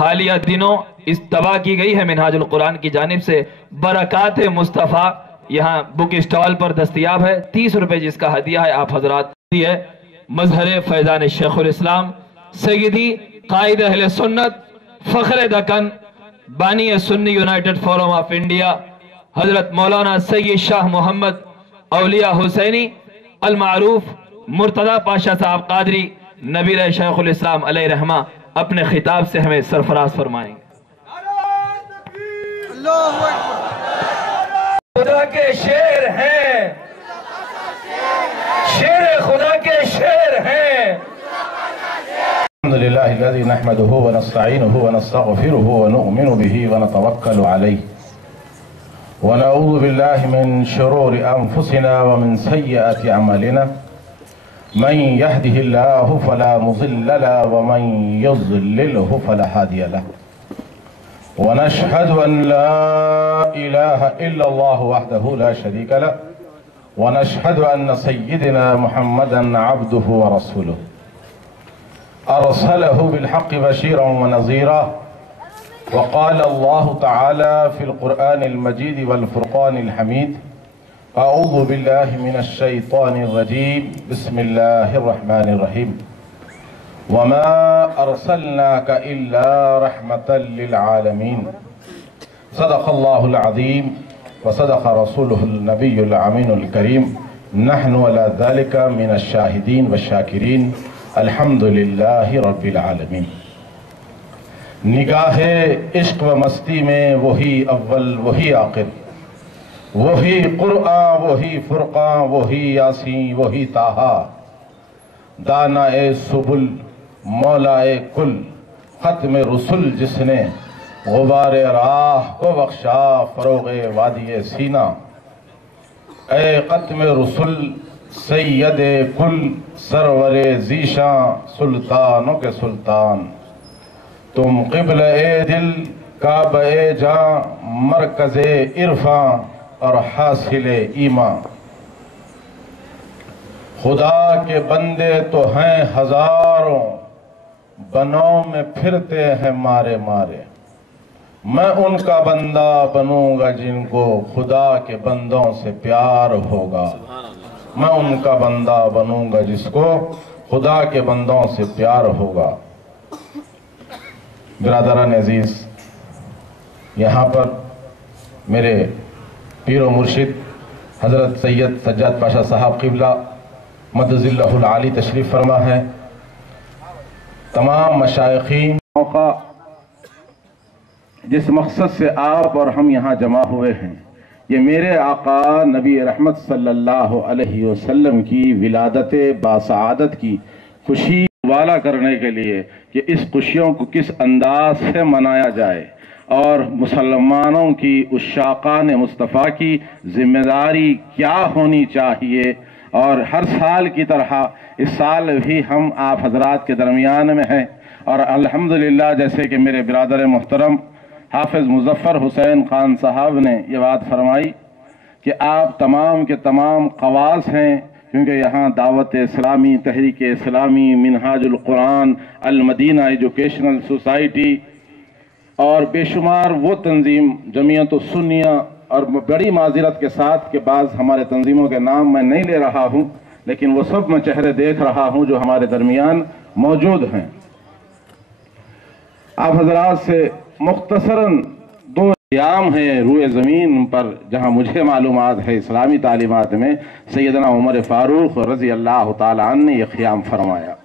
हालिया दिनों इस तबाह की गई है मिनहाजुल कुरान की जानिब से। बरकात मुस्तफ़ा यहाँ बुक स्टॉल पर दस्तयाब है। 30 रुपए जिसका हदिया है आप हजरात है। मजहर फैजान शेखुल इस्लाम सैयदी कायद अहले सुन्नत फखर दकन बानी Sunni United forum of India हजरत मौलाना सैयद शाह मोहम्मद औलिया हुसैनी अल मारूफ मुर्तदा पाशा साहब कादरी नबीर शेखुल इस्लाम अलैहि रहमा अपने खिताब से हमें सरफराज फरमाएंगे। खुदा के शेर हैं, शेर खुदा के शेर हैं। अल्हम्दुलिल्लाहि नहमदुहु व नस्तईनुहु व नस्तगफिरुहु व नु'मिनु बिही व नतवक्कलु अलैहि व नऊज़ु बिल्लाहि मिन शुरूरि अनफुसिना व मिन सय्यिआति अमालिना मन यहदिहिल्लाहु फला मुज़िल्ल लहु व मन युज़लिलहु फला हादिय लहु व नशहदु अन ला इलाहा इल्लल्लाहु वहदहु ला शरीका लहु व नशहदु अन्न सय्यिदना मुहम्मदन अब्दुहु व रसूलुहु अरसलहु बिलहक़्क़ि बशीरन व नज़ीरा व क़ाल अल्लाहु तआला फ़िल क़ुरआनिल मजीद वल फ़ुरक़ानिल हमीद अऊज़ु बिल्लाहि मिनश शैतानिर रजीम बिस्मिल्लाहिर रहमानिर रहीम वमा अरसलनाका इल्ला रहमतल लिल आलमीन सदक़ल्लाहुल अज़ीम व सदक़ रसूलुहुल नबियुल अमीनुल करीम नहनु अला ज़ालिका मिनश शाहिदीन व शाकिरीन अल्हम्दुलिल्लाहि रब्बिल आलमीन। निगाहे इश्क व मस्ती में वही अव्वल वही आखिर, वही कुरआन वही फुरकान वही यासीन वही ताहा, दाना ए सुबुल मौला ए कुल, खत्म रुसुल जिसने गुबारे राह को बख्शा फरोगे वादिये सीना। ए खत्म रुसुल सैयदे कुल सरवरे जीशा सुल्तानों के सुल्तान, तुम क़िब्ल ए दिल काबा ए जां मरकज़े इरफा और हासिले ईमा। खुदा के बंदे तो हैं हजारों, बनों में फिरते हैं मारे मारे। मैं उनका बंदा बनूंगा जिनको खुदा के बंदों से प्यार होगा। मैं उनका बंदा बनूंगा जिसको खुदा के बंदों से प्यार होगा। बिरादरान अजीज, यहाँ पर मेरे पीर व मुर्शिद हजरत सैयद सज्जाद पाशा साहब क़िबला मदजिल्लहुल आली तशरीफ़ फरमा है। तमाम मशाइखीन मौका जिस मकसद से आप और हम यहाँ जमा हुए हैं, ये मेरे आका नबी रहमत सल्लल्लाहु अलैहि वसल्लम की विलादत बासआदत की खुशी वाला करने के लिए कि इस खुशियों को किस अंदाज से मनाया जाए और मुसलमानों की उश्शाक़ान मुस्तफ़ा की जिम्मेदारी क्या होनी चाहिए। और हर साल की तरह इस साल भी हम आप हजरात के दरमियान में हैं और अल्हम्दुलिल्लाह जैसे कि मेरे बिरादर मोहतरम हाफिज़ मुज़फ़्फ़र हुसैन ख़ान साहब ने ये बात फरमाई कि आप तमाम के तमाम ख़वास हैं, क्योंकि यहाँ दावत इस्लामी, तहरीक इस्लामी, मिनहाजुल कुरान, अल मदीना एजुकेशनल सोसाइटी और बेशुमार वो तंजीम जमीयत सुन्निया और बड़ी माज़रत के साथ के बाद हमारे तंजीमों के नाम मैं नहीं ले रहा हूँ, लेकिन वो सब मैं चेहरे देख रहा हूँ जो हमारे दरमियान मौजूद हैं। आप हजरात से मुख्तसरन दो क़याम हैं रूए ज़मीन पर जहाँ मुझे मालूमात है इस्लामी तालीमात में सैयदना उमर फ़ारूक रज़ी अल्लाह ताला अन्हु ने यह क़याम फरमाया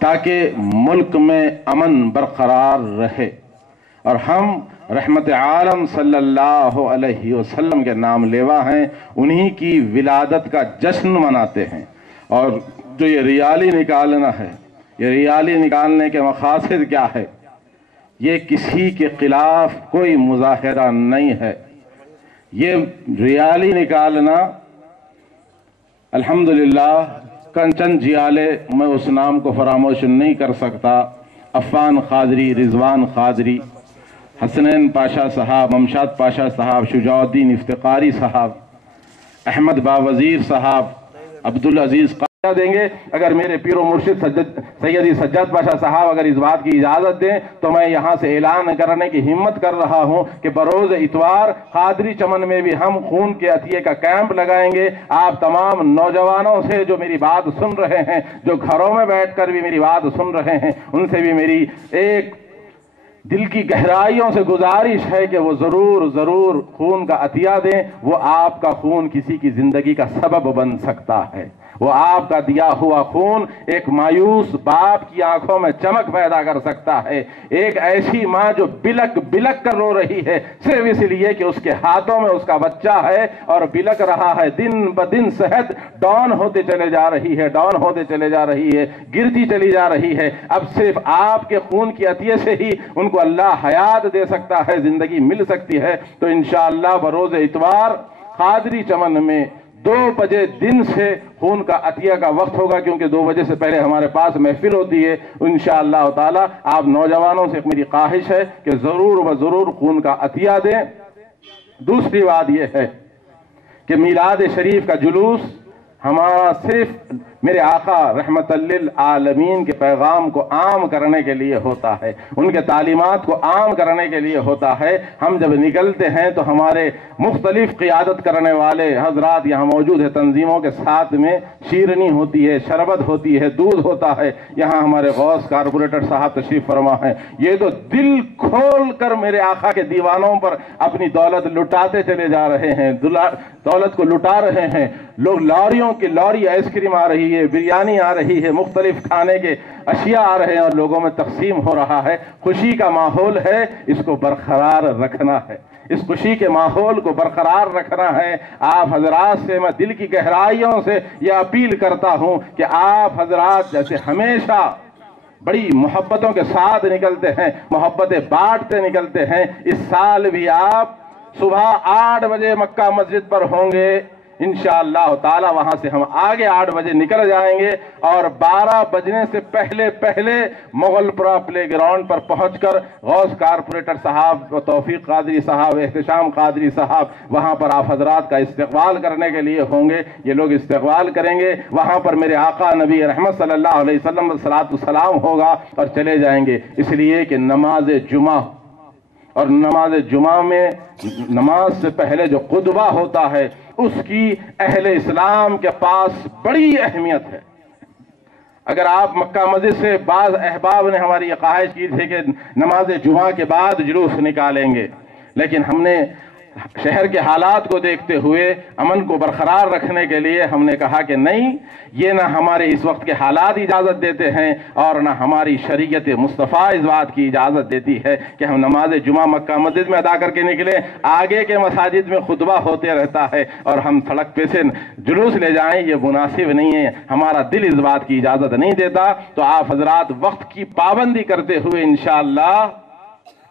ताकि मुल्क में अमन बरकरार रहे और हम रहमत आलम सल्लल्लाहु अलैहि वसल्लम के नाम लेवा हैं, उन्हीं की विलादत का जश्न मनाते हैं। और जो ये रियाली निकालना है, ये रियाली निकालने के मकासद क्या है? ये किसी के खिलाफ कोई मुजाहिरा नहीं है। ये रियाली निकालना अल्हम्दुलिल्लाह कंचन जियाले, मैं उस नाम को फरामोश नहीं कर सकता, अफ़ान क़ादरी, रिजवान क़ादरी, हसनैन पाशा साहब, ममशाद पाशा साहब, शुजाउद्दीन इफ्तिकारी साहब, अहमद बावज़ीर साहब, अब्दुल अजीज़ देंगे। अगर मेरे पीरो मुर्शिद सैयदी सज्जाद पाशा साहब अगर इस बात की इजाजत दें तो मैं यहां से ऐलान करने की हिम्मत कर रहा हूं कि बरोज इतवार कादरी चमन में भी हम खून के अतिये का कैंप लगाएंगे। आप तमाम नौजवानों से जो मेरी बात सुन रहे हैं, जो घरों में बैठकर भी मेरी बात सुन रहे हैं, उनसे भी मेरी एक दिल की गहराइयों से गुजारिश है कि वो जरूर जरूर खून का अतिया दें। वो आपका खून किसी की जिंदगी का सबब बन सकता है। वो आपका दिया हुआ खून एक मायूस बाप की आंखों में चमक पैदा कर सकता है। एक ऐसी मां जो बिलक बिलक कर रो रही है सिर्फ इसलिए कि उसके हाथों में उसका बच्चा है और बिलक रहा है, दिन ब दिन सेहत डाउन होते चले जा रही है, डाउन होते चले जा रही है, गिरती चली जा रही है। अब सिर्फ आपके खून की अतिये से ही उनको अल्लाह हयात दे सकता है, जिंदगी मिल सकती है। तो इंशाअल्लाह बरोज इतवार कादरी चमन में 2 बजे दिन से खून का अतिया का वक्त होगा, क्योंकि 2 बजे से पहले हमारे पास महफिल होती है। इंशाअल्लाह ताला आप नौजवानों से मेरी ख्वाहिश है कि जरूर व जरूर खून का अतिया दें। दूसरी बात यह है कि मीलाद शरीफ का जुलूस हमारा सिर्फ मेरे आका रहमतल्लिल आलमीन के पैगाम को आम करने के लिए होता है, उनके तालीमात को आम करने के लिए होता है। हम जब निकलते हैं तो हमारे मुख्तलिफ क़ियादत करने वाले हजरात यहाँ मौजूद है, तंजीमों के साथ में शीरनी होती है, शरबत होती है, दूध होता है। यहाँ हमारे गौस कारपोरेटर साहब तशरीफ फरमा है। ये तो दिल खोल कर मेरे आका के दीवानों पर अपनी दौलत लुटाते चले जा रहे हैं, दौलत को लुटा रहे हैं। लोग लॉरियों की लॉरी आइसक्रीम आ रही है, बिरयानी आ रही है, मुख्तलिफ खाने के अशिया आ रहे हैं और लोगों में तकसीम हो रहा है। खुशी का माहौल है, इसको बरकरार रखना है, इस खुशी के माहौल को बरकरार रखना है। आप हजरात से मैं दिल की गहराइयों से यह अपील करता हूं कि आप हजरात जैसे हमेशा बड़ी मोहब्बतों के साथ निकलते हैं, मोहब्बतें बांटते निकलते हैं, इस साल भी आप सुबह 8 बजे मक्का मस्जिद पर होंगे इंशाअल्लाह ताला। वहां से हम आगे 8 बजे निकल जाएंगे और 12 बजने से पहले पहले मुगलपुरा प्ले ग्राउंड पर पहुंचकर गौस कारपोरेटर साहब, तौफीक कादरी साहब, एहतशाम कादरी साहब, वहां पर आप हजरात का इस्तकबाल करने के लिए होंगे। ये लोग इस्तकबाल करेंगे, वहां पर मेरे आका नबी रहमत सल्लल्लाहु अलैहि वसल्लम सलातो सलाम होगा और चले जाएंगे। इसलिए कि नमाज जुमा और नमाज जुमा में नमाज से पहले जो खुतबा होता है उसकी अहले इस्लाम के पास बड़ी अहमियत है। अगर आप मक्का मस्जिद से बाज़ अहबाब ने हमारी ख्वाहिश की थी कि नमाज जुमा के बाद जुलूस निकालेंगे, लेकिन हमने शहर के हालात को देखते हुए अमन को बरकरार रखने के लिए हमने कहा कि नहीं, ये ना हमारे इस वक्त के हालात इजाज़त देते हैं और ना हमारी शरीयत मुस्तफ़ा इस बात की इजाज़त देती है कि हम नमाज जुमा मक्का मस्जिद में अदा करके निकले। आगे के मसाजिद में खुतबा होते रहता है और हम सड़क पे से जुलूस ले जाएं, ये मुनासिब नहीं है, हमारा दिल इस बात की इजाज़त नहीं देता। तो आप हजरात वक्त की पाबंदी करते हुए इंशाअल्लाह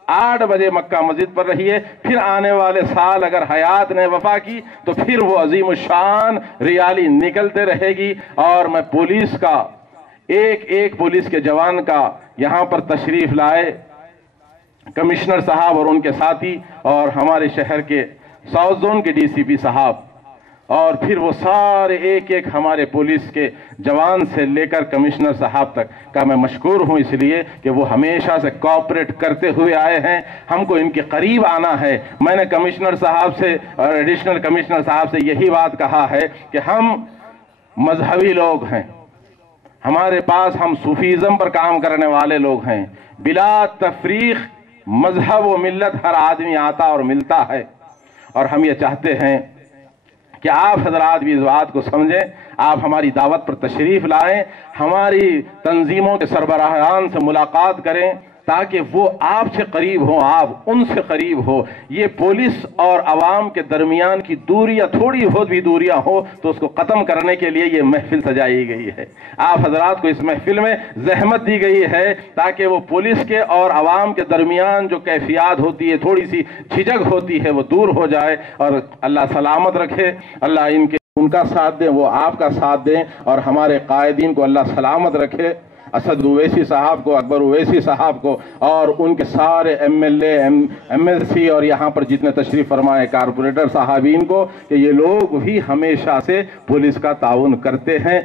8 बजे मक्का मस्जिद पर रहिए। फिर आने वाले साल अगर हयात ने वफा की तो फिर वो अजीम शान रियाली निकलते रहेगी। और मैं पुलिस का एक पुलिस के जवान का यहां पर तशरीफ लाए कमिश्नर साहब और उनके साथी और हमारे शहर के साउथ जोन के डीसीपी साहब और फिर वो सारे एक हमारे पुलिस के जवान से लेकर कमिश्नर साहब तक का मैं मशकूर हूं, इसलिए कि वो हमेशा से कोऑपरेट करते हुए आए हैं। हमको इनके करीब आना है। मैंने कमिश्नर साहब से और एडिशनल कमिश्नर साहब से यही बात कहा है कि हम मजहबी लोग हैं, हमारे पास हम सूफीज़म पर काम करने वाले लोग हैं। बिला तफरीक मजहब व मिल्लत हर आदमी आता और मिलता है और हम ये चाहते हैं कि आप हजरात भी इस बात को समझें। आप हमारी दावत पर तशरीफ लाएं, हमारी तंजीमों के सरबराहान से मुलाकात करें ताकि वो आपसे करीब हो, आप उनसे करीब हो। ये पुलिस और आवाम के दरमियान की दूरियां, थोड़ी बहुत भी दूरियां हो तो उसको ख़त्म करने के लिए ये महफिल सजाई गई है। आप हजरात को इस महफिल में जहमत दी गई है ताकि वो पुलिस के और आवाम के दरमियान जो कैफियत होती है, थोड़ी सी झिझक होती है, वो दूर हो जाए और अल्लाह सलामत रखे। अल्लाह उनका साथ दें, वो आपका साथ दें और हमारे कायदीन को अल्लाह सलामत रखे। असद उवैसी साहब को, अकबर उवैसी साहब को और उनके सारे एमएलए एमएलसी और यहाँ पर जितने तशरीफ फरमाए कारपोरेटर साहबीन को कि ये लोग भी हमेशा से पुलिस का ताउन करते हैं।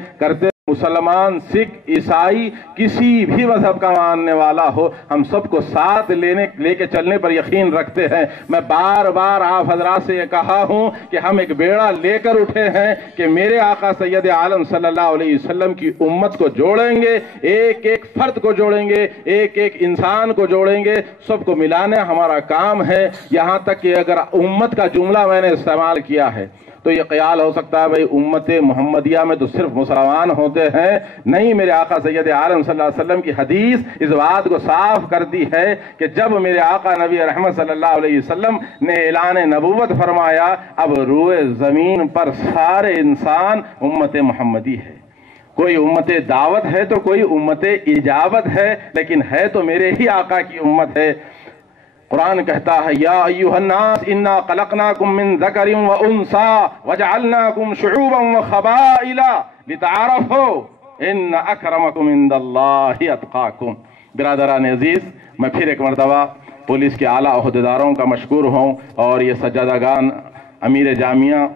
मुसलमान, सिख, ईसाई, किसी भी मजहब का मानने वाला हो, हम सबको साथ लेके चलने पर यकीन रखते हैं। मैं बार बार आप हजरात से ये कहा हूं कि हम एक बेड़ा लेकर उठे हैं कि मेरे आका सैयद आलम सल्लल्लाहु अलैहि वसल्लम की उम्मत को जोड़ेंगे, एक एक फर्द को जोड़ेंगे, एक एक इंसान को जोड़ेंगे, सबको मिलाने हमारा काम है। यहां तक कि अगर उम्मत का जुमला मैंने इस्तेमाल किया है तो ये ख्याल हो सकता है भाई उम्मत मोहम्मदिया में तो सिर्फ मुसलमान होते हैं। नहीं, मेरे आका सैयद आलम सल्लल्लाहु अलैहि वसल्लम की हदीस इस बात को साफ करती है कि जब मेरे आका नबी रहमत सल्लल्लाहु अलैहि वसल्लम ने ऐलान नबूवत फरमाया, अब रूए जमीन पर सारे इंसान उम्मत मोहम्मदी है। कोई उम्मत दावत है तो कोई उम्मत इजाबत है, लेकिन है तो मेरे ही आका की उम्मत है। कुरान कहता है, या अय्युहन्नास इन्ना खलकनाकुम मिन ज़करिन व उन्सा वजअलनाकुम शुऊबन व ख़बाइला लितआरफू इन्न अक्रमकुम इंदल्लाहि अत्क़ाकुम। बिरादरान अजीज, मैं फिर एक मरतबा पुलिस के आला ओहदेदारों का मशकूर हूँ और ये सज्जादागान, अमीर जामिया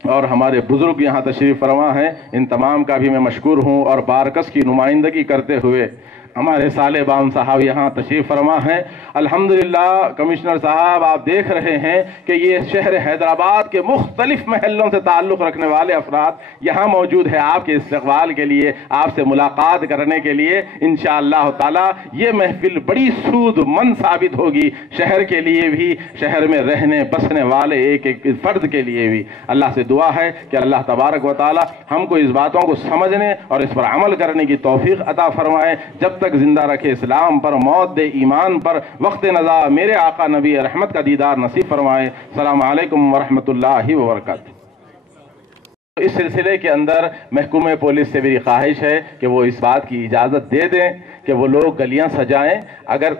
और हमारे बुजुर्ग यहाँ तशरीफ़ फरमा हैं, इन तमाम का भी मैं मशकूर हूँ। और बारकस की नुमाइंदगी करते हुए हमारे साले बाम साहब यहाँ तशरीफ़ फरमा हैं। अल्हम्दुलिल्लाह कमिश्नर साहब, आप देख रहे हैं कि ये शहर हैदराबाद के मुख्तलिफ महलों से ताल्लुक़ रखने वाले अफराद यहाँ मौजूद है आपके इस्तक़बाल के लिए, आपसे मुलाकात करने के लिए। इंशाअल्लाह ताला ये महफिल बड़ी सूदमंद साबित होगी, शहर के लिए भी, शहर में रहने बसने वाले एक एक फ़र्द के लिए भी। अल्लाह से दुआ है कि अल्लाह तबारक व ताला हमको इस बातों को समझने और इस पर अमल करने की तौफीक अता फरमाए। जब तक जिंदा रखे इस्लाम पर, मौत दे ईमान पर, वक्त नज़ा मेरे आका नबी रहमत का दीदार नसीब फरमाए। सलाम अलैकुम व रहमतुल्लाहि व बरकातुहू। इस सिलसिले के अंदर महकूमे पुलिस से मेरी ख्वाहिश है कि वो इस बात की इजाज़त दे दें कि वो लोग गलियां सजाएं। अगर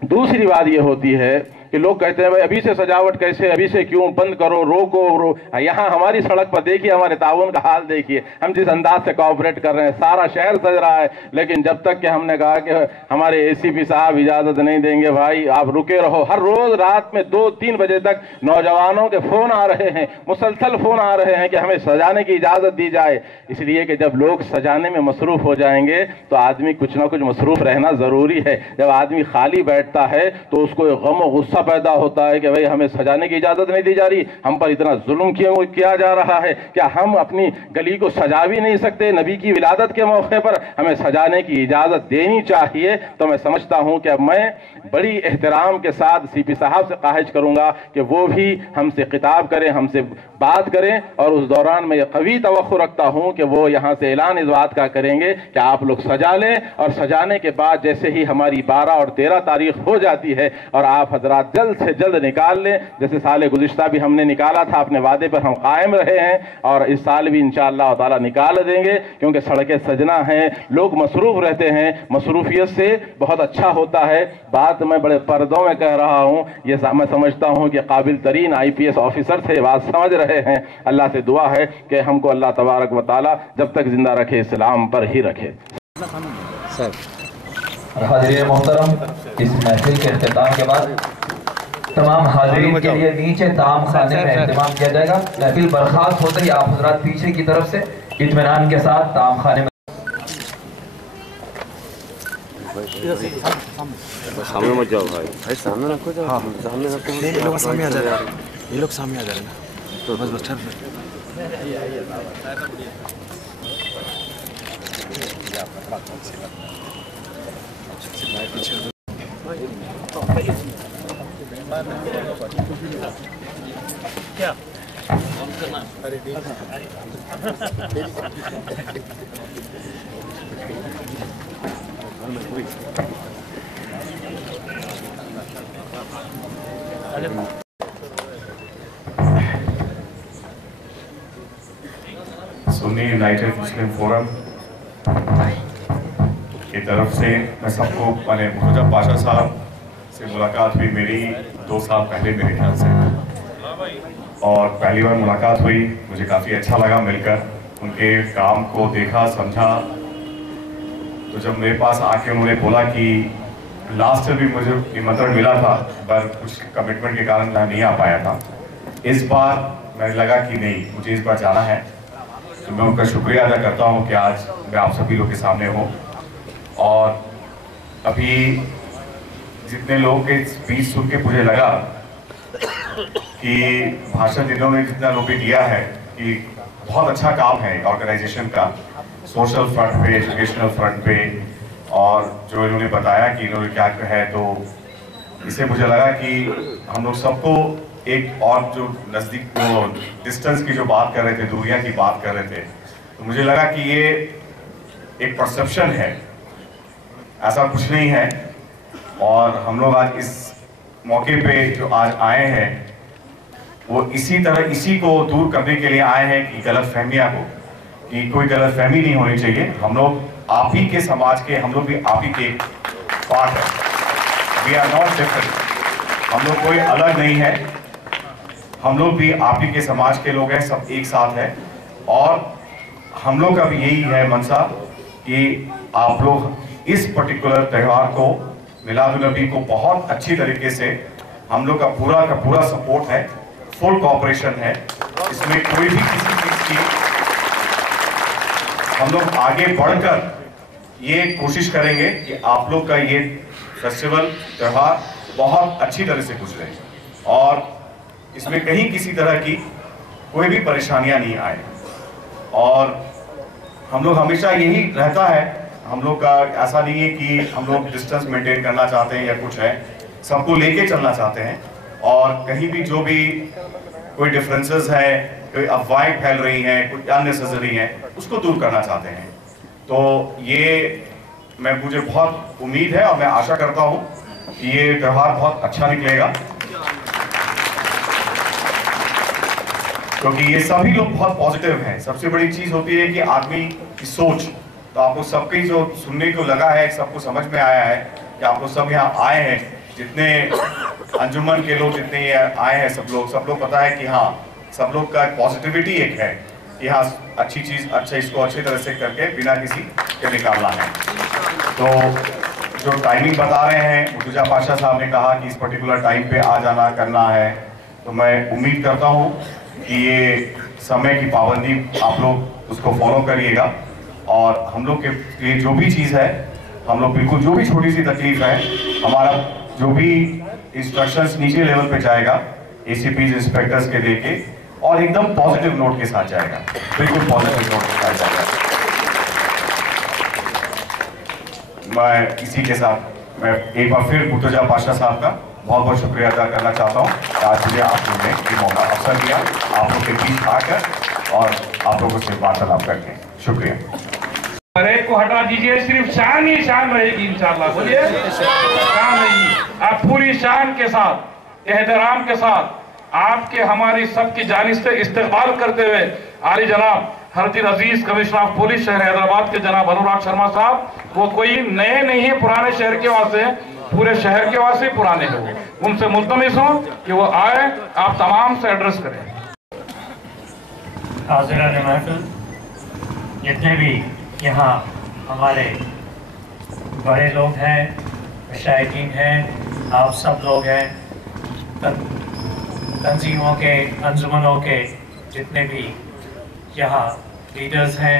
दूसरी बात ये होती है कि लोग कहते हैं भाई अभी से सजावट कैसे, अभी से क्यों, बंद करो, रोको। यहाँ हमारी सड़क पर देखिए, हमारे ताउन का हाल देखिए, हम जिस अंदाज से कोऑपरेट कर रहे हैं, सारा शहर सज रहा है। लेकिन जब तक कि हमने कहा कि हमारे एसीपी साहब इजाज़त नहीं देंगे, भाई आप रुके रहो। हर रोज़ रात में 2-3 बजे तक नौजवानों के फ़ोन आ रहे हैं, मुसलसल फ़ोन आ रहे हैं कि हमें सजाने की इजाज़त दी जाए। इसलिए कि जब लोग सजाने में मसरूफ़ हो जाएंगे तो आदमी कुछ ना कुछ मसरूफ़ रहना ज़रूरी है। जब आदमी खाली बैठता है तो उसको गम और गुस्सा पैदा होता है कि भाई हमें सजाने की इजाजत नहीं दी जा रही, हम पर इतना जुल्म क्यों किया जा रहा है, क्या हम अपनी गली को सजा भी नहीं सकते? नबी की विलादत के मौके पर हमें सजाने की इजाजत देनी चाहिए। तो मैं समझता हूं कि मैं बड़ी एहतराम के साथ सीपी साहब से ख्वाहिश करूंगा कि वो भी हमसे खिताब करें, हमसे बात करें। और उस दौरान मैं कवी तवक्कुर रखता हूं कि वो यहाँ से ऐलान इस बात का करेंगे कि आप लोग सजा लें, और सजाने के बाद जैसे ही हमारी 12 और 13 तारीख हो जाती है और आप हजरात जल्द से जल्द निकाल लें, जैसे साल गुज़िश्ता भी हमने निकाला था, अपने वादे पर हम कायम रहे हैं और इस साल भी इंशाअल्लाह ताला निकाल देंगे। क्योंकि सड़कें सजना हैं, लोग मसरूफ़ रहते हैं, मसरूफियत से बहुत अच्छा होता है। बात मैं बड़े पर्दों में कह रहा हूँ, ये मैं समझता हूँ कि काबिल तरीन IPS ऑफिसर से बात समझ रहे हैं। अल्लाह से दुआ है कि हमको अल्लाह तबारक व ताला जब तक जिंदा रखे इस्लाम पर ही रखे। हाज़िरीन मोहतरम, इस महफिल के इख्तिताम के बाद तमाम हाज़िरीन के लिए नीचे ताम खाने में इंतजाम किया जाएगा। महफिल बर्खास्त होते ही आप हज़रात पीछे की तरफ से इत्मीनान के साथ ताम खाने में। सामने मत जाओ भाई, सामने रखो, जाओ सामने रखो। ये लोग सामने आ जा रहे हैं, ये लोग सामने आ जा रहे हैं, तो बस चल क्या सुन्नी यूनाइटेड मुस्लिम फोरम की तरफ से मैं सबको, मैंने मुर्तज़ा पाशा साहब से मुलाकात हुई मेरी 2 साल पहले मेरे ख्याल से, और पहली बार मुलाकात हुई, मुझे काफ़ी अच्छा लगा मिलकर, उनके काम को देखा समझा। तो जब मेरे पास आके उन्होंने बोला कि लास्ट ईयर भी मुझे निमंत्रण मिला था पर कुछ कमिटमेंट के कारण मैं नहीं आ पाया था, इस बार मैंने लगा कि नहीं, मुझे इस बार जाना है। तो मैं उनका शुक्रिया अदा करता हूँ कि आज मैं आप सभी लोग के सामने हूँ। और अभी जितने लोगों के स्पीच सुन के मुझे लगा कि भाषण जिन्होंने जितना लोग भी दिया है कि बहुत अच्छा काम है ऑर्गेनाइजेशन का, सोशल फ्रंट पे, एजुकेशनल फ्रंट पे, और जो इन्होंने बताया कि इन्होंने क्या है, तो इससे मुझे लगा कि हम लोग सबको एक और जो नज़दीक वो डिस्टेंस की जो बात कर रहे थे, दूरियां की बात कर रहे थे, तो मुझे लगा कि ये एक परसेप्शन है, ऐसा कुछ नहीं है। और हम लोग आज इस मौके पे जो आज आए हैं वो इसी तरह इसी को दूर करने के लिए आए हैं कि गलतफहमियां हो, कि कोई गलतफहमी नहीं होनी चाहिए। हम लोग आप ही के समाज के, हम लोग भी आप ही के पार्ट है। वी आर नॉट डिफरेंट, हम लोग कोई अलग नहीं है, हम लोग भी आप ही के समाज के लोग हैं, सब एक साथ हैं। और हम लोग का भी यही है मनसा कि आप लोग इस पर्टिकुलर त्यौहार को, मिलादुन्नबी को बहुत अच्छी तरीके से, हम लोग का पूरा सपोर्ट है, फुल कोऑपरेशन है, इसमें कोई भी किसी चीज की, हम लोग आगे बढ़कर ये कोशिश करेंगे कि आप लोग का ये फेस्टिवल त्यौहार बहुत अच्छी तरह से गुजरे और इसमें कहीं किसी तरह की कोई भी परेशानियां नहीं आए। और हम लोग हमेशा यही रहता है, हम लोग का ऐसा नहीं है कि हम लोग डिस्टेंस मेंटेन करना चाहते हैं या कुछ है, सबको लेके चलना चाहते हैं। और कहीं भी जो भी कोई डिफरेंसेस है, कोई अफवाहें फैल रही हैं, कुछ अननेसेसरी हैं, उसको दूर करना चाहते हैं। तो ये मुझे बहुत उम्मीद है और मैं आशा करता हूँ कि ये त्यौहार बहुत अच्छा निकलेगा, क्योंकि ये सभी लोग बहुत पॉजिटिव हैं। सबसे बड़ी चीज होती है कि आदमी की सोच। तो आप लोग सबकी जो सुनने को लगा है, सबको समझ में आया है कि आप लोग सब यहाँ आए हैं, जितने अंजुमन के लोग जितने आए हैं, सब लोग पता है कि हाँ, सब लोग का पॉजिटिविटी एक है कि हाँ अच्छी चीज, अच्छा इसको अच्छी तरह से करके बिना किसी के निकालना है। तो जो टाइमिंग बता रहे हैं, मुर्तजा पाशा साहब ने कहा कि इस पर्टिकुलर टाइम पे आ जाना करना है, तो मैं उम्मीद करता हूँ कि ये समय की पाबंदी आप लोग उसको फॉलो करिएगा। और हम लोग के लिए जो भी चीज़ है, हम लोग बिल्कुल जो भी छोटी सी तकलीफ है, हमारा जो भी इंस्ट्रक्शंस नीचे लेवल पे जाएगा ACPs इंस्पेक्टर्स के देके, और एकदम पॉजिटिव नोट के साथ जाएगा, बिल्कुल पॉजिटिव नोट के साथ जाएगा। मैं इसी के साथ मैं एक बार फिर मुर्तजा पाशा साहब का बहुत बहुत शुक्रिया अदा करना चाहता हूँ कि आज मुझे आप लोगों ने ये मौका अवसर दिया, आप लोग के बीच आकर और आप लोगों से वार्तालाप करके। शुक्रिया। परे को हटा दीजिए, सिर्फ शान ही शान रहेगी इंशाल्लाह। बोलिए शान रहेगी। आप पूरी शान के साथ, एहतराम के साथ, आपके हमारी सबकी जानिब से इस्तकबाल करते हुए आली जनाब हरदिल अजीज कमिश्नर ऑफ पुलिस शहर हैदराबाद के जनाब अनुराग शर्मा साहब, वो कोई नए नहीं है, पुराने शहर के वास्ते, पूरे शहर के वास्ते पुराने हैं, उनसे मुल्तमिस हूं कि वो आए, आप तमाम से एड्रेस करें। हाज़िरान महफिल, जितने भी यहाँ हमारे बड़े लोग हैं, मुशाहिदीन हैं, आप सब लोग हैं, तंजीमों के, अंजुमनों के जितने भी यहाँ लीडर्स हैं,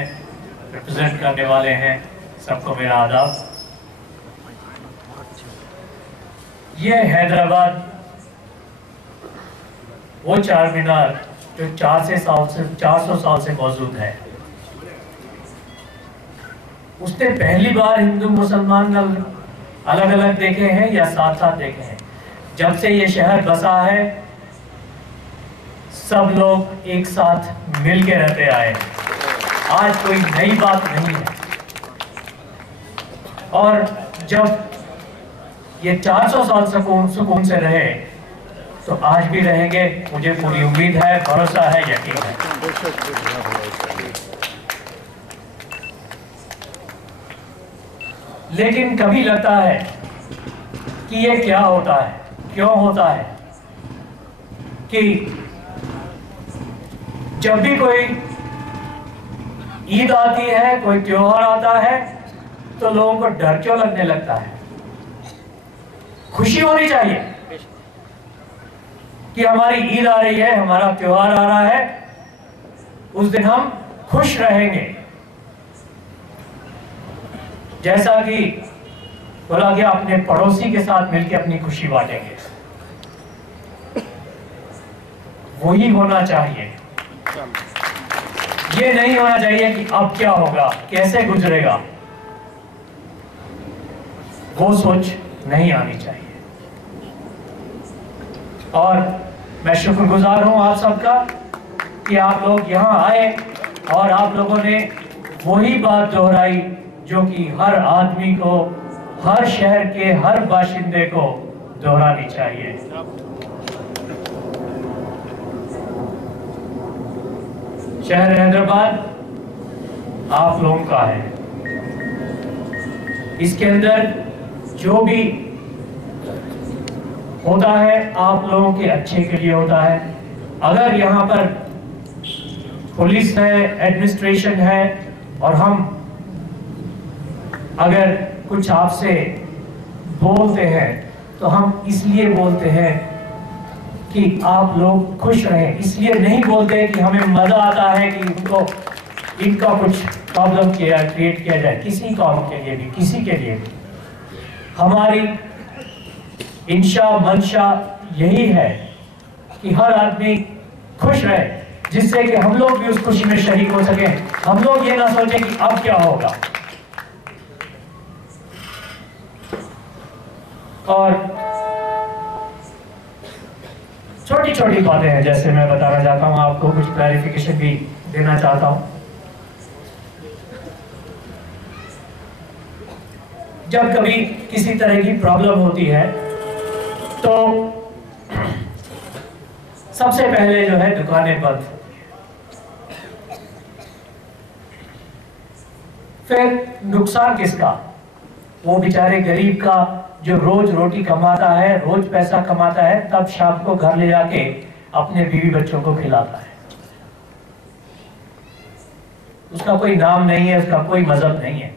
रिप्रेजेंट करने वाले हैं, सबको मेरा आदाब। ये हैदराबाद वो चार मीनार जो 400 साल से मौजूद है, उसने पहली बार हिंदू मुसलमान अलग अलग देखे हैं या साथ साथ देखे हैं। जब से ये शहर बसा है, सब लोग एक साथ मिल के रहते आए हैं, आज कोई नई बात नहीं है। और जब ये 400 साल सुकून से रहे, तो आज भी रहेंगे, मुझे पूरी उम्मीद है, भरोसा है, यकीन है। लेकिन कभी लगता है कि ये क्या होता है, क्यों होता है कि जब भी कोई ईद आती है, कोई त्योहार आता है, तो लोगों को डर क्यों लगने लगता है? खुशी होनी चाहिए कि हमारी ईद आ रही है, हमारा त्योहार आ रहा है, उस दिन हम खुश रहेंगे, जैसा कि बोला गया अपने पड़ोसी के साथ मिलकर अपनी खुशी बांटेंगे, वही होना चाहिए। ये नहीं होना चाहिए कि अब क्या होगा, कैसे गुजरेगा, वो सोच नहीं आनी चाहिए। और मैं शुक्रगुजार हूं आप सबका कि आप लोग यहां आए और आप लोगों ने वही बात दोहराई जो कि हर आदमी को, हर शहर के हर बाशिंदे को दोहरानी चाहिए। शहर हैदराबाद आप लोगों का है, इसके अंदर जो भी होता है आप लोगों के अच्छे के लिए होता है। अगर यहाँ पर पुलिस है, एडमिनिस्ट्रेशन है और हम अगर कुछ आपसे बोलते हैं तो हम इसलिए बोलते हैं कि आप लोग खुश रहें, इसलिए नहीं बोलते कि हमें मजा आता है कि इनका कुछ प्रॉब्लम क्रिएट किया जाए, किसी कौम के लिए भी, किसी के लिए भी। हमारी इंशा मंशा यही है कि हर आदमी खुश रहे, जिससे कि हम लोग भी उस खुशी में शरीक हो सके। हम लोग ये ना सोचें कि अब क्या होगा। और छोटी छोटी बातें हैं, जैसे मैं बताना चाहता हूं आपको, कुछ क्लैरिफिकेशन भी देना चाहता हूं। जब कभी किसी तरह की प्रॉब्लम होती है तो सबसे पहले जो है दुकानें बंद, फिर नुकसान किसका? वो बेचारे गरीब का जो रोज रोटी कमाता है, रोज पैसा कमाता है, तब शाम को घर ले जाके अपने बीवी बच्चों को खिलाता है। उसका कोई नाम नहीं है, उसका कोई मजहब नहीं है,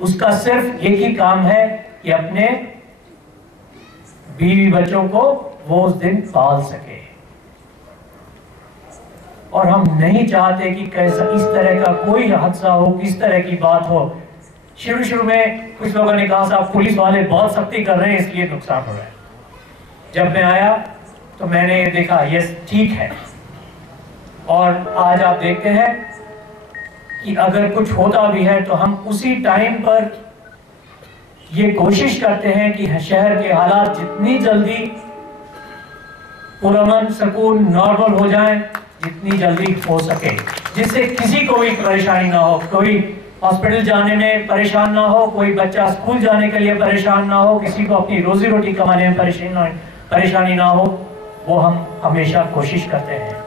उसका सिर्फ एक ही काम है कि अपने बीवी बच्चों को वो उस दिन पाल सके। और हम नहीं चाहते कि कैसा इस तरह का कोई हादसा हो, किस तरह की बात हो। शुरू में कुछ लोगों ने कहा साहब पुलिस वाले बहुत सख्ती कर रहे हैं इसलिए नुकसान हो रहा है। जब मैं आया तो मैंने ये देखा ये ठीक है, और आज आप देखते हैं कि अगर कुछ होता भी है तो हम उसी टाइम पर ये कोशिश करते हैं कि शहर के हालात जितनी जल्दी पुरअमन सुकून नॉर्मल हो जाएं, जितनी जल्दी हो सके, जिससे किसी को भी परेशानी ना हो, कोई हॉस्पिटल जाने में परेशान ना हो, कोई बच्चा स्कूल जाने के लिए परेशान ना हो, किसी को अपनी रोजी रोटी कमाने में परेशानी ना हो। वो हम हमेशा कोशिश करते हैं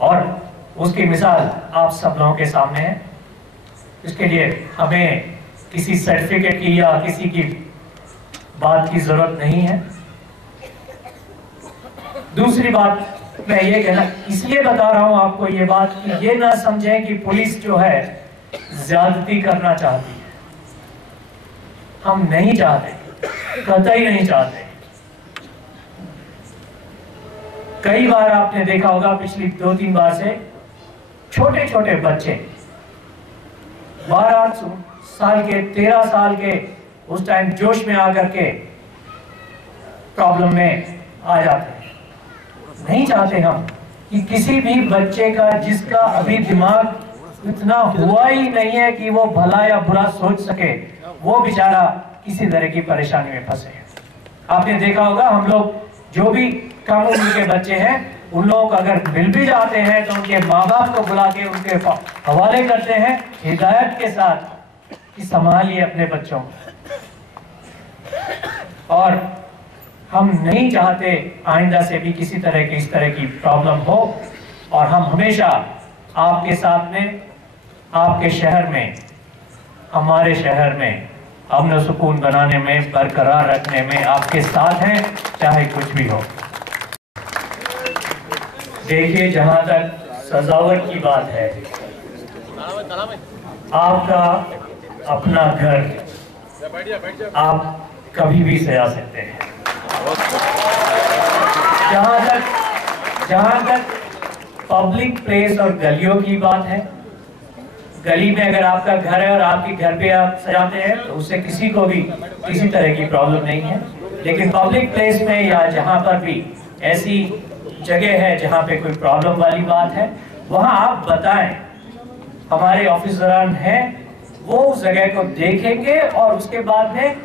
और उसकी मिसाल आप सब लोगों के सामने है। इसके लिए हमें किसी सर्टिफिकेट की या किसी की बात की जरूरत नहीं है। दूसरी बात मैं ये कहना इसलिए बता रहा हूं आपको ये बात कि ये ना समझें कि पुलिस जो है ज्यादती करना चाहती है। हम नहीं चाहते, कतई नहीं चाहते। कई बार आपने देखा होगा पिछली 2-3 बार से छोटे छोटे बच्चे 12 साल के 13 साल के उस टाइम जोश में आकर के प्रॉब्लम में आ जाते हैं। नहीं चाहते हम कि किसी भी बच्चे का जिसका अभी दिमाग इतना हुआ ही नहीं है कि वो भला या बुरा सोच सके, वो बेचारा किसी तरह की परेशानी में फंसे। आपने देखा होगा हम लोग जो भी कम उम्र के बच्चे हैं उन लोग अगर मिल भी जाते हैं तो उनके माँ बाप को बुला के उनके हवाले करते हैं हिदायत के साथ कि संभालिए अपने बच्चों को। और हम नहीं चाहते आइंदा से भी किसी तरह की इस तरह की प्रॉब्लम हो, और हम हमेशा आपके साथ में, आपके शहर में, हमारे शहर में अमन सुकून बनाने में, बरकरार रखने में आपके साथ हैं, चाहे कुछ भी हो। देखिए जहां तक सजावट की बात है, आपका अपना घर आप कभी भी सजा सकते हैं। जहां तक पब्लिक प्लेस और गलियों की बात है, गली में अगर आपका घर है और आपके घर पे आप सजाते हैं तो उससे किसी को भी किसी तरह की प्रॉब्लम नहीं है। लेकिन पब्लिक प्लेस में या जहाँ पर भी ऐसी जगह है जहाँ पे कोई प्रॉब्लम वाली बात है, वहाँ आप बताएं, हमारे ऑफिसरान हैं, वो उस जगह को देखेंगे और उसके बाद में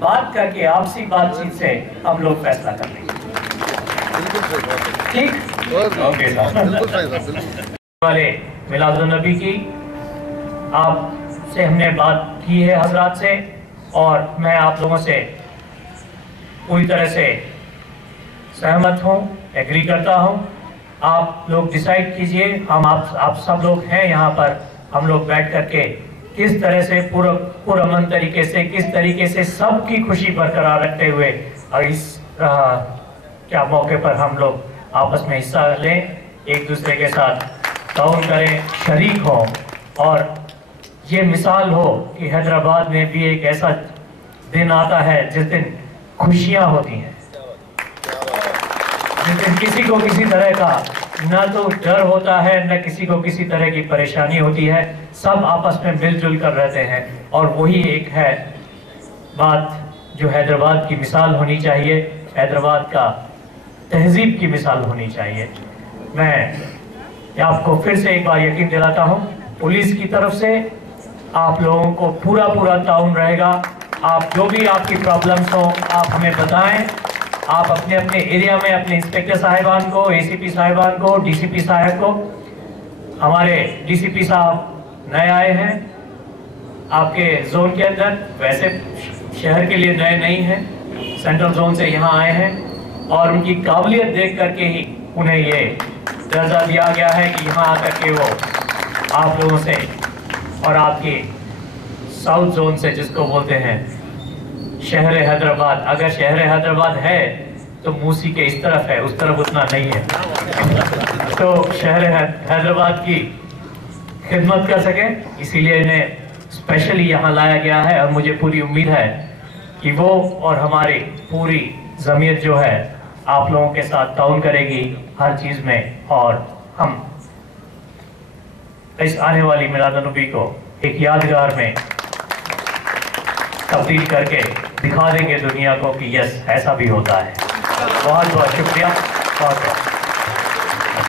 बात करके आपसी बातचीत से हम लोग फैसला कर लेंगे। ठीक, ओके। वाले मिलादुन नबी की आपसे हमने बात की है हजरात से, और मैं आप लोगों से पूरी तरह से सहमत हूँ, एग्री करता हूँ। आप लोग डिसाइड कीजिए, हम आप सब लोग हैं यहाँ पर, हम लोग बैठ करके किस तरह से पुरअमन तरीके से, किस तरीके से सबकी खुशी बरकरार रखते हुए और इस क्या मौके पर हम लोग आपस में हिस्सा लें, एक दूसरे के साथ ताउन करें, शरीक हों, और ये मिसाल हो कि हैदराबाद में भी एक ऐसा दिन आता है जिस दिन खुशियाँ होती हैं, जिस दिन किसी को किसी तरह का न तो डर होता है, न किसी को किसी तरह की परेशानी होती है, सब आपस में मिलजुल कर रहते हैं। और वही एक है बात जो हैदराबाद की मिसाल होनी चाहिए, हैदराबाद का तहजीब की मिसाल होनी चाहिए। मैं आपको फिर से एक बार यकीन दिलाता हूँ, पुलिस की तरफ से आप लोगों को पूरा ताउन रहेगा। आप जो भी आपकी प्रॉब्लम्स हो आप हमें बताएं। आप अपने अपने एरिया में अपने इंस्पेक्टर साहिबान को, एसीपी साहिबान को, डीसीपी साहब को, हमारे डीसीपी साहब नए आए हैं आपके जोन के अंदर, वैसे शहर के लिए नए नहीं हैं, सेंट्रल जोन से यहाँ आए हैं, और उनकी काबिलियत देख करके ही उन्हें ये दर्जा दिया गया है कि यहाँ आकर के वो आप लोगों से और आपके साउथ जोन से, जिसको बोलते हैं शहर हैदराबाद, अगर शहर हैदराबाद है तो मूसी के इस तरफ है, उस तरफ उतना नहीं है, तो शहर हैदराबाद की खिदमत कर सके, इसीलिए इन्हें स्पेशली यहाँ लाया गया है। और मुझे पूरी उम्मीद है कि वो और हमारी पूरी जमीयत जो है आप लोगों के साथ ताउन करेगी हर चीज़ में, और हम इस आने वाली मिलादुन नबी को एक यादगार में तब्दील करके दिखा देंगे दुनिया को कि यस ऐसा भी होता है। बहुत बहुत शुक्रिया, बहुत बहुत।